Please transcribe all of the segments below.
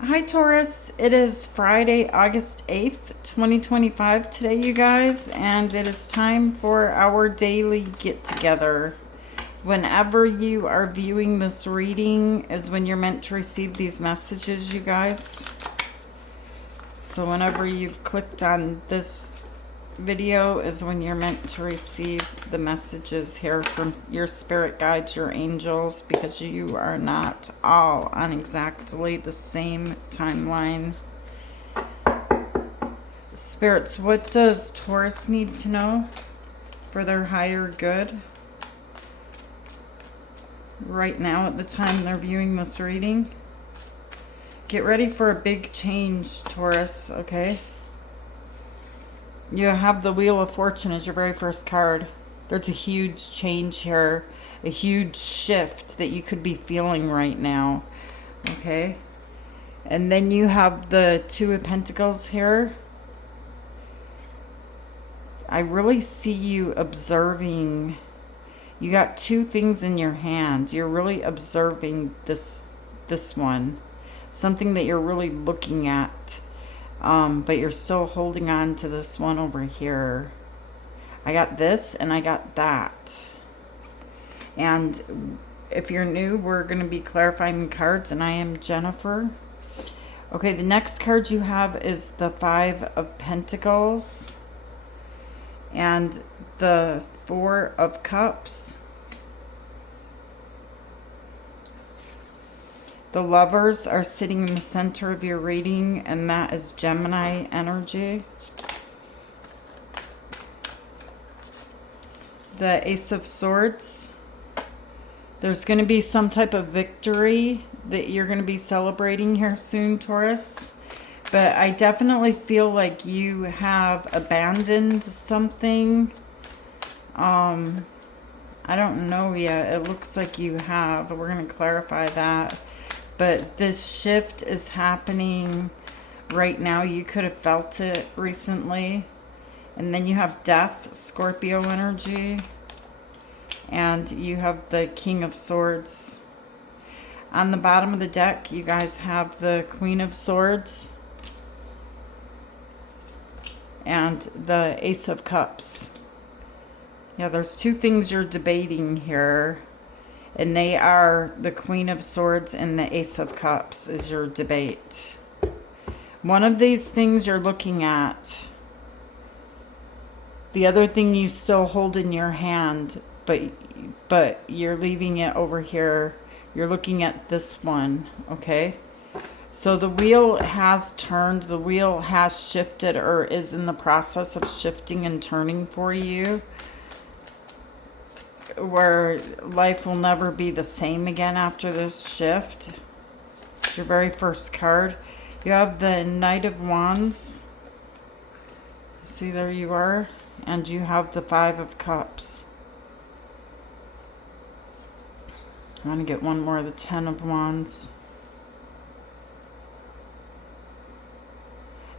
Hi Taurus, it is Friday, August 8th, 2025 today, you guys, and it is time for our daily get together. Whenever you are viewing this reading is when you're meant to receive these messages, you guys. So whenever you've clicked on this video is when you're meant to receive the messages here from your spirit guides, your angels, because you are not all on exactly the same timeline. Spirits, what does Taurus need to know for their higher good right now at the time they're viewing this reading? Get ready for a big change, Taurus, okay? You have the Wheel of Fortune as your very first card. There's a huge change here, a huge shift that you could be feeling right now, okay? And then you have the Two of Pentacles here. I really see you observing. You got two things in your hand. You're really observing this one. Something that you're really looking at. But you're still holding on to this one over here. I got this and I got that. And if you're new, we're going to be clarifying the cards, and I am Jennifer. Okay, the next card you have is the Five of Pentacles and the Four of Cups. The Lovers are sitting in the center of your reading, and that is Gemini energy. The Ace of Swords. There's going to be some type of victory that you're going to be celebrating here soon, Taurus. But I definitely feel like you have abandoned something. I don't know yet. It looks like you have. We're going to clarify that. But this shift is happening right now. You could have felt it recently. And then you have Death, Scorpio energy. And you have the King of Swords. On the bottom of the deck, you guys have the Queen of Swords. And the Ace of Cups. Yeah, there's two things you're debating here. And they are the Queen of Swords and the Ace of Cups is your debate. One of these things you're looking at. The other thing you still hold in your hand, but you're leaving it over here. You're looking at this one, okay? So the wheel has turned. The wheel has shifted or is in the process of shifting and turning for you, where life will never be the same again after this shift. It's your very first card. You have the Knight of Wands. See, there you are. And you have the Five of Cups. I want to get one more of the Ten of Wands.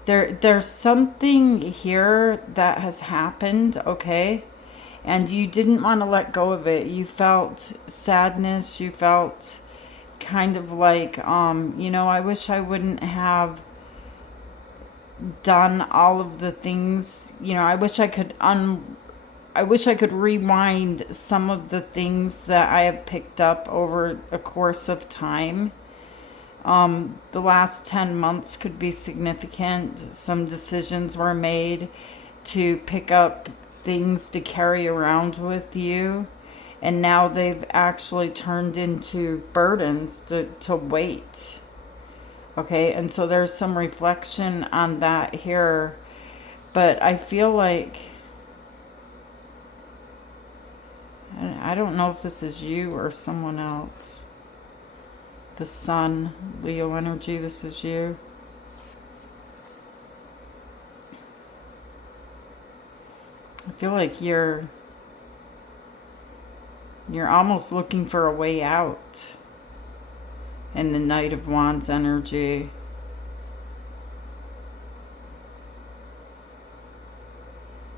There's something here that has happened, okay? And you didn't want to let go of it. You felt sadness. You felt kind of like, I wish I wouldn't have done all of the things. I wish I could rewind some of the things that I have picked up over a course of time. The last 10 months could be significant. Some decisions were made to pick up things to carry around with you, and now they've actually turned into burdens to weight. Okay, and so there's some reflection on that here, but I feel like I don't know if this is you or someone else. The Sun, Leo energy, this is you. I feel like you're almost looking for a way out in the Knight of Wands energy.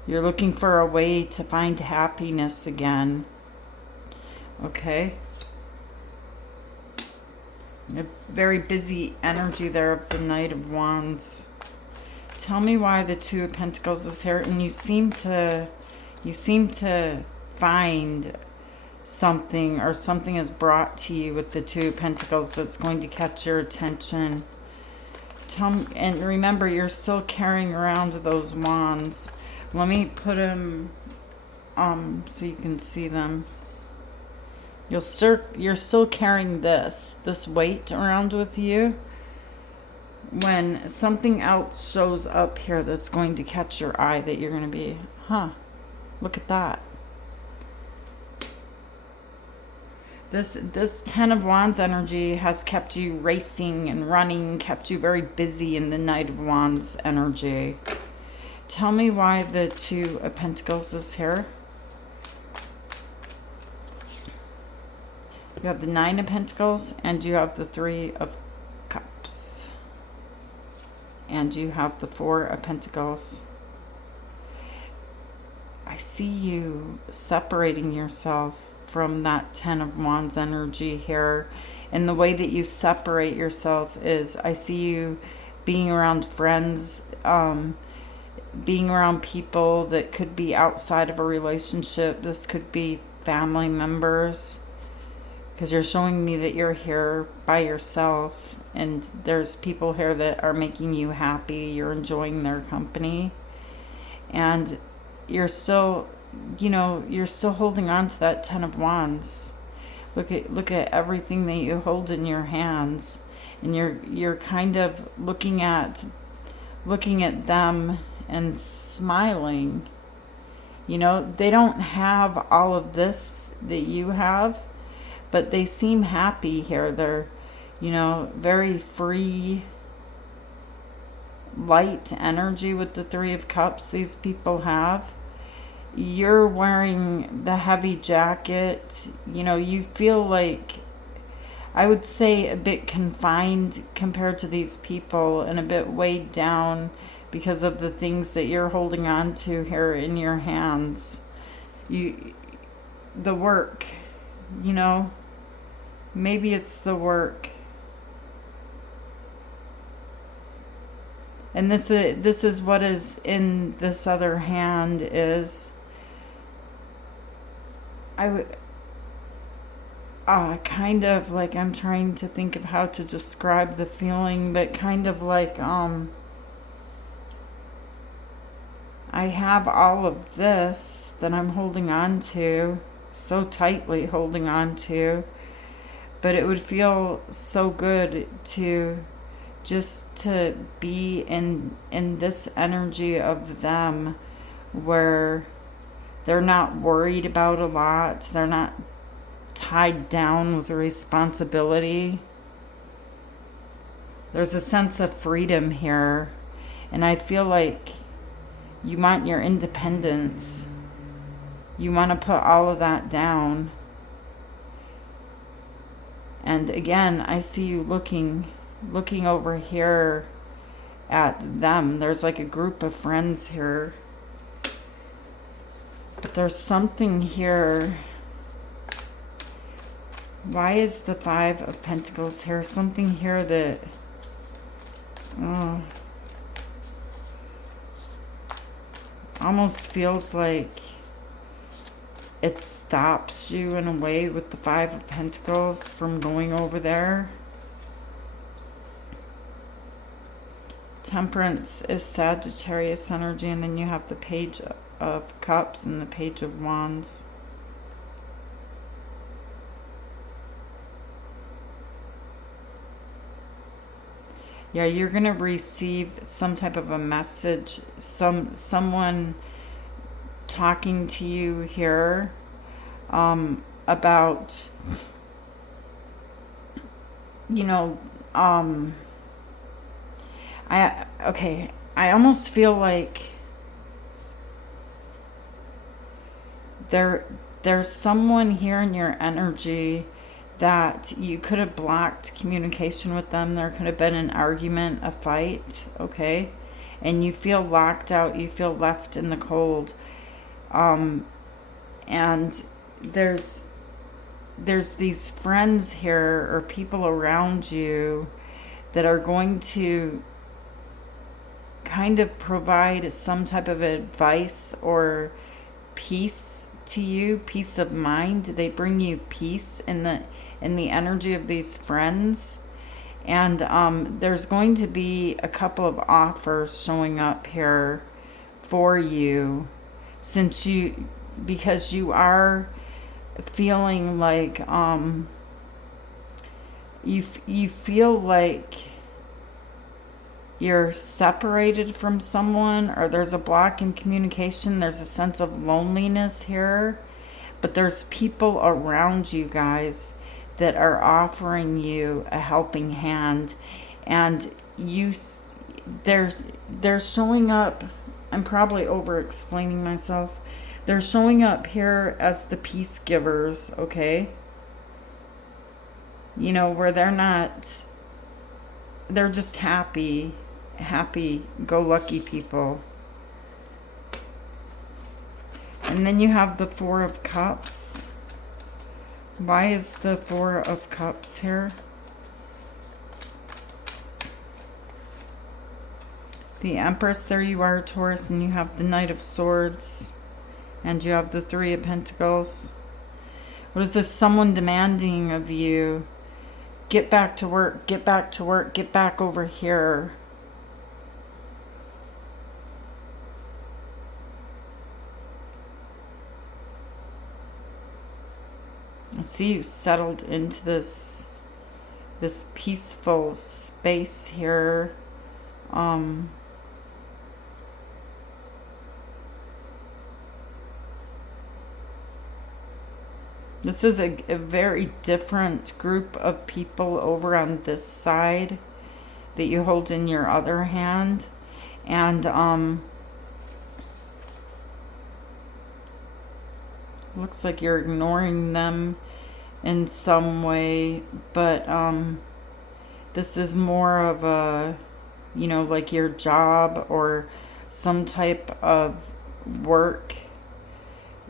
You're looking for a way to find happiness again. Okay? A very busy energy there of the Knight of Wands. Tell me why the Two of Pentacles is here, and you seem to find something, or something is brought to you with the Two of Pentacles that's going to catch your attention. Tell me, and remember, you're still carrying around those wands. Let me put them so you can see them. You're still carrying this weight around with you. When something else shows up here that's going to catch your eye, that you're going to be, look at that. This Ten of Wands energy has kept you racing and running, kept you very busy in the Knight of Wands energy. Tell me why the Two of Pentacles is here. You have the Nine of Pentacles, and you have the Three of Cups. And you have the Four of Pentacles. I see you separating yourself from that Ten of Wands energy here. And the way that you separate yourself is, I see you being around friends, being around people that could be outside of a relationship. This could be family members, because you're showing me that you're here by yourself, and there's people here that are making you happy. You're enjoying their company, and you're still, you're still holding on to that Ten of Wands. Look at everything that you hold in your hands, and you're kind of looking at them and smiling. They don't have all of this that you have, but they seem happy here. They're, very free, light energy with the Three of Cups these people have. You're wearing the heavy jacket. You feel like, I would say, a bit confined compared to these people, and a bit weighed down because of the things that you're holding on to here in your hands. The work, maybe it's the work. And this is what is in this other hand is, I would, kind of like, I'm trying to think of how to describe the feeling, but kind of like, I have all of this that I'm holding on to, so tightly holding on to, but it would feel so good to just to be in this energy of them, where they're not worried about a lot, they're not tied down with a responsibility. There's a sense of freedom here, and I feel like you want your independence. You want to put all of that down. And again, I see you looking over here at them. There's like a group of friends here. But there's something here. Why is the Five of Pentacles here? Something here that, almost feels like it stops you in a way with the Five of Pentacles from going over there. Temperance is Sagittarius energy, and then you have the Page of Cups and the Page of Wands. Yeah, you're going to receive some type of a message, someone talking to you here about, I almost feel like there's someone here in your energy that you could have blocked communication with them. There could have been an argument, a fight, okay? And you feel locked out, you feel left in the cold. And there's there's these friends here or people around you that are going to kind of provide some type of advice or peace to you, peace of mind. They bring you peace in the energy of these friends. And there's going to be a couple of offers showing up here for you, because you are feeling like you feel like you're separated from someone, or there's a block in communication. There's a sense of loneliness here, but there's people around you guys that are offering you a helping hand, and they're showing up. I'm probably over explaining myself. They're showing up here as the peace givers, okay? You know, where they're just happy go lucky people. And then you have the Four of Cups. Why is the Four of Cups here? The Empress, there you are, Taurus, and you have the Knight of Swords, and you have the Three of Pentacles. What is this? Someone demanding of you, get back to work, get back to work, get back over here. I see you settled into this peaceful space here. This is a very different group of people over on this side that you hold in your other hand. And looks like you're ignoring them in some way, but this is more of a, you know, like your job or some type of work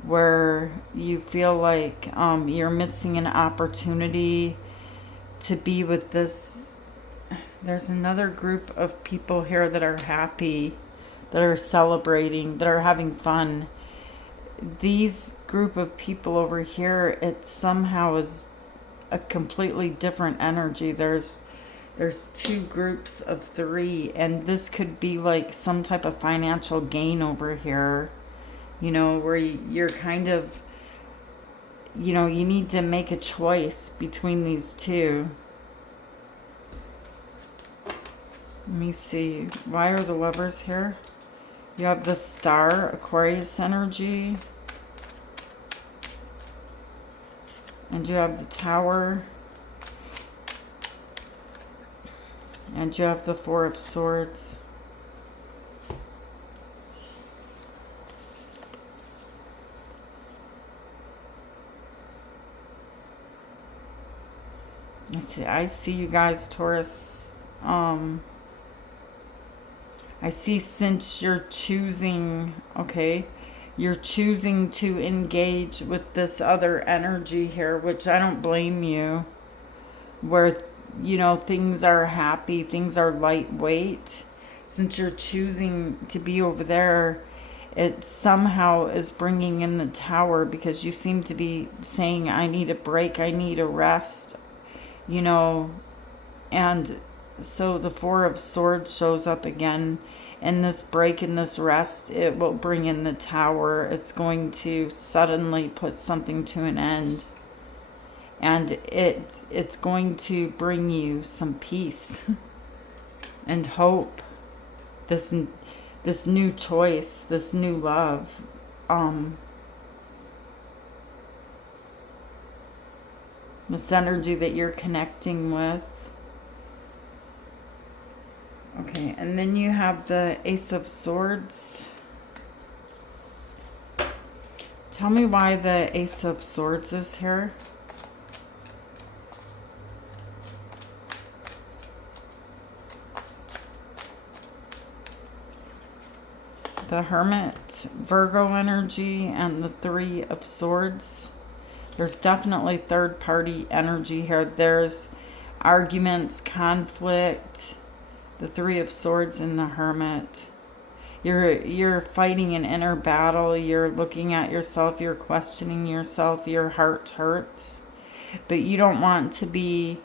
where you feel like you're missing an opportunity to be with this. There's another group of people here that are happy, that are celebrating, that are having fun. These group of people over here, it somehow is a completely different energy. There's two groups of three, and this could be like some type of financial gain over here, you know, where you're kind of, you know, you need to make a choice between these two. Let me see. Why are the Lovers here? You have the Star, Aquarius energy. And you have the Tower. And you have the Four of Swords. I see you guys, Taurus. I see, since you're choosing, okay, you're choosing to engage with this other energy here, which I don't blame you, where, you know, things are happy, things are lightweight. Since you're choosing to be over there, it somehow is bringing in the Tower, because you seem to be saying, I need a break, I need a rest, you know. And so the Four of Swords shows up again. And this break and this rest, it will bring in the Tower. It's going to suddenly put something to an end. And it's going to bring you some peace and hope. This new choice, this new love. This energy that you're connecting with. Okay, and then you have the Ace of Swords. Tell me why the Ace of Swords is here. The Hermit, Virgo energy, and the Three of Swords. There's definitely third party energy here. There's arguments, conflict, the Three of Swords and the Hermit. You're fighting an inner battle. You're looking at yourself. You're questioning yourself. Your heart hurts. But you don't want to be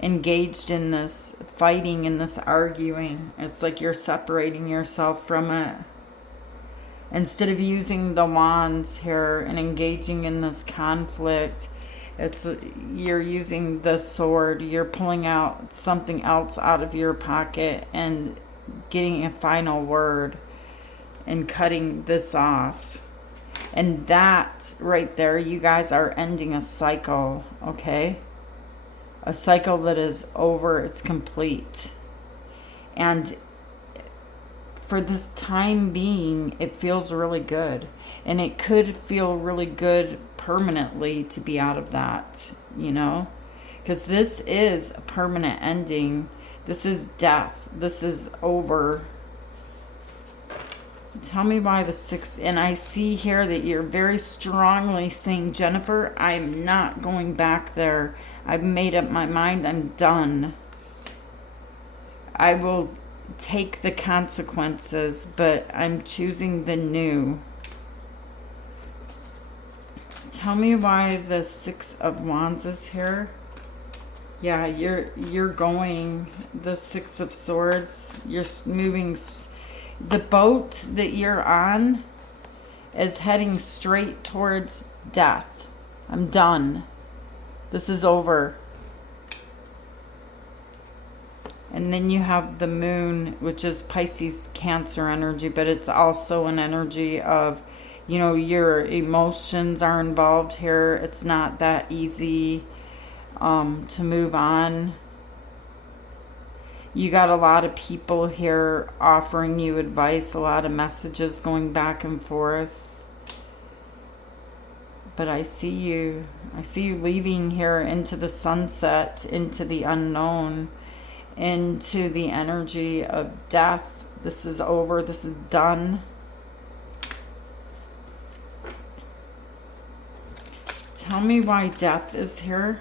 engaged in this fighting, in this arguing. It's like you're separating yourself from it. Instead of using the wands here and engaging in this conflict, you're using the sword. You're pulling out something else out of your pocket and getting a final word and cutting this off. And that right there, you guys are ending a cycle, okay? A cycle that is over, it's complete. And for this time being, it feels really good. And it could feel really good permanently to be out of that, you know? Because this is a permanent ending. This is death. This is over. Tell me why the 6, and I see here that you're very strongly saying, Jennifer, I'm not going back there. I've made up my mind. I'm done. I will take the consequences, but I'm choosing the new. Tell me why the 6 of Wands is here. Yeah, you're going the 6 of Swords. You're moving. The boat that you're on is heading straight towards death. I'm done. This is over. And then you have the moon, which is Pisces Cancer energy, but it's also an energy of, you know, your emotions are involved here. It's not that easy to move on. You got a lot of people here offering you advice, a lot of messages going back and forth. But I see you leaving here into the sunset, into the unknown, into the energy of death. This is over. This is done. Tell me why death is here.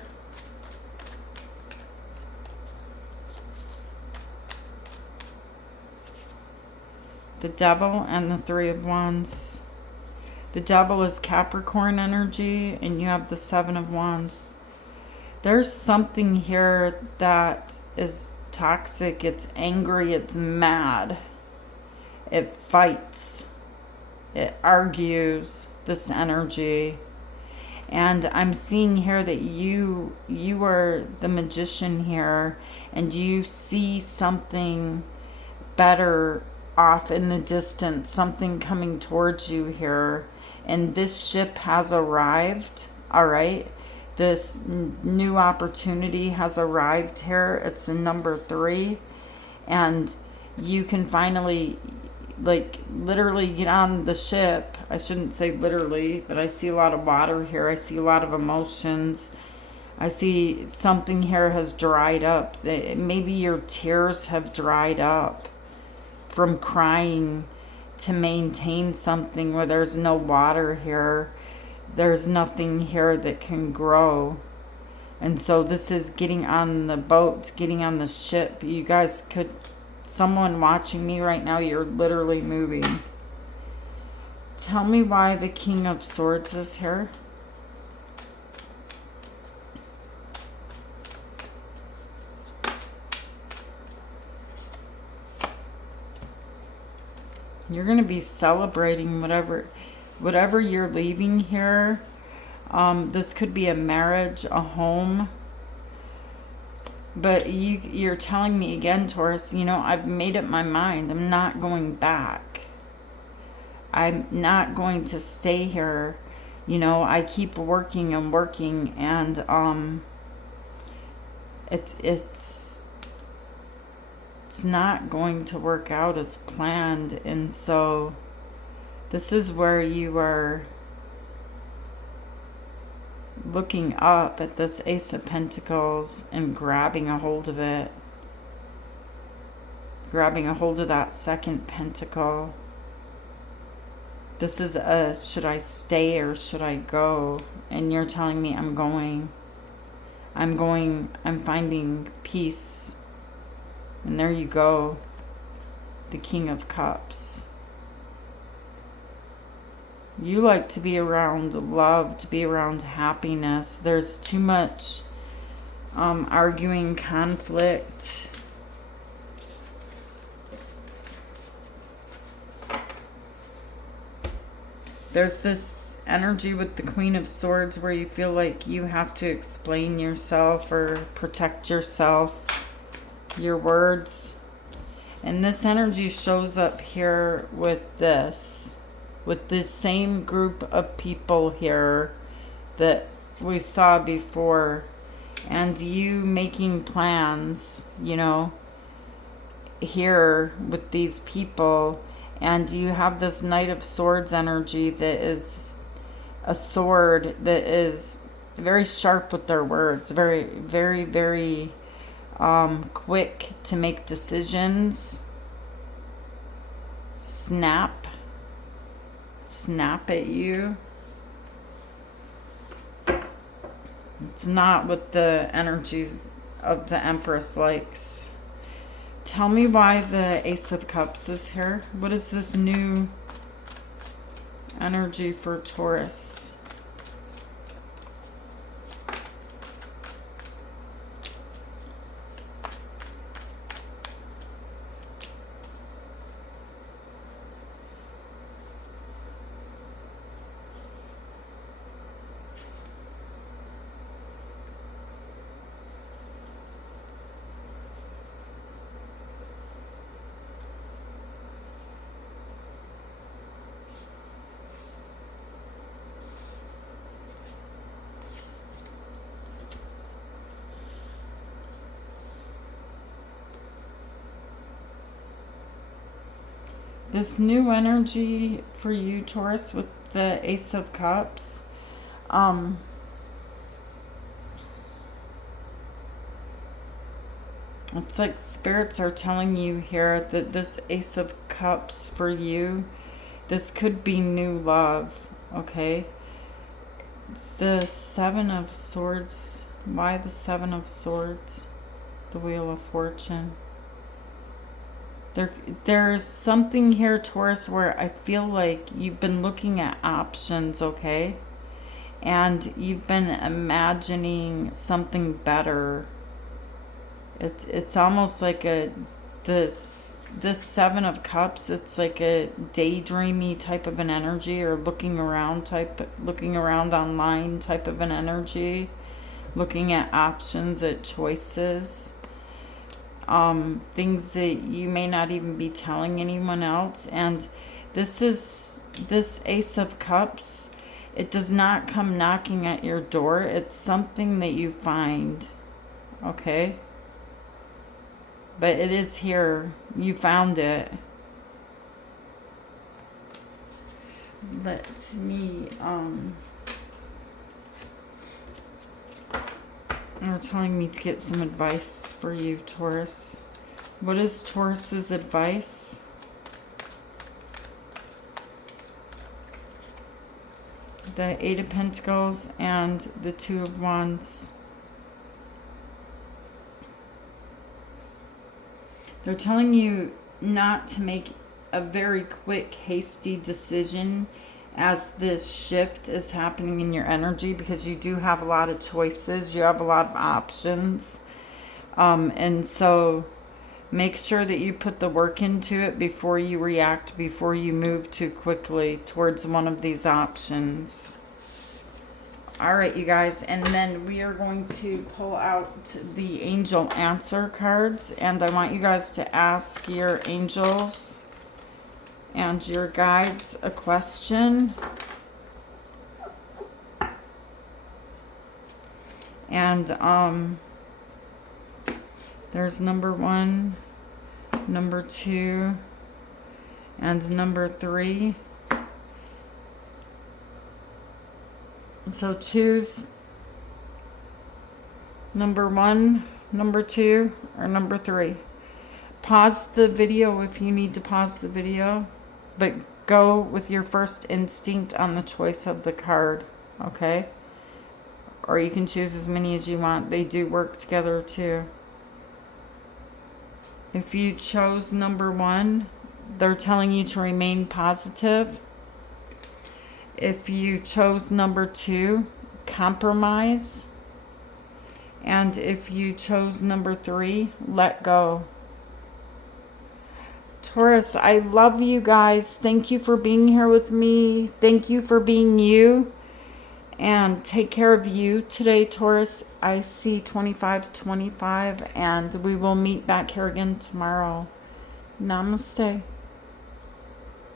The Devil and the 3 of Wands. The Devil is Capricorn energy, and you have the 7 of Wands. There's something here that is toxic. It's angry. It's mad. It fights. It argues, this energy. And I'm seeing here that you are the magician here, and you see something better off in the distance, something coming towards you here. And this ship has arrived, all right? This new opportunity has arrived here. It's the number 3. And you can finally, like, literally get on the ship. I shouldn't say literally, but I see a lot of water here. I see a lot of emotions. I see something here has dried up. Maybe your tears have dried up from crying to maintain something where there's no water here. There's nothing here that can grow. And so this is getting on the boat, getting on the ship. You guys could, someone watching me right now, you're literally moving. Tell me why the King of Swords is here. You're going to be celebrating whatever you're leaving here. This could be a marriage, a home. But you're telling me again, Taurus, you know, I've made up my mind. I'm not going back. I'm not going to stay here. You know, I keep working and working, and it's not going to work out as planned. And so this is where you are looking up at this Ace of Pentacles and grabbing a hold of it, grabbing a hold of that second pentacle. This is a should I stay or should I go? And you're telling me I'm going. I'm finding peace. And there you go. The King of Cups. You like to be around love, to be around happiness. There's too much arguing, conflict. There's this energy with the Queen of Swords where you feel like you have to explain yourself or protect yourself, your words. And this energy shows up here with this same group of people here that we saw before. And you making plans, you know, here with these people. And you have this Knight of Swords energy that is a sword that is very sharp with their words, very, very, very quick to make decisions. Snap at you. It's not what the energy of the Empress likes. Tell me why the Ace of Cups is here. What is this new energy for Taurus? This new energy for you, Taurus, with the Ace of Cups. It's like spirits are telling you here that this Ace of Cups for you, this could be new love, okay? The Seven of Swords. Why the Seven of Swords? The Wheel of Fortune. There's something here, Taurus, where I feel like you've been looking at options, okay? And you've been imagining something better. It's almost like this Seven of Cups, it's like a daydreamy type of an energy, or looking around online type of an energy, looking at options, at choices. Things that you may not even be telling anyone else. And this Ace of Cups, it does not come knocking at your door. It's something that you find, okay? But it is here. You found it. Let me, they're telling me to get some advice for you, Taurus. What is Taurus's advice? The Eight of Pentacles and the Two of Wands. They're telling you not to make a very quick, hasty decision as this shift is happening in your energy, because you do have a lot of choices. You have a lot of options. And so make sure that you put the work into it before you react, before you move too quickly towards one of these options. All right, you guys, and then we are going to pull out the angel answer cards, and I want you guys to ask your angels and your guides a question. And there's number 1, number 2, and number 3. So choose number 1, number 2, or number 3. Pause the video if you need to pause the video, but go with your first instinct on the choice of the card, okay? Or you can choose as many as you want. They do work together too. If you chose number 1, they're telling you to remain positive. If you chose number 2, compromise. And if you chose number 3, let go. Taurus, I love you guys. Thank you for being here with me. Thank you for being you. And take care of you today, Taurus. I see 2525, and we will meet back here again tomorrow. Namaste.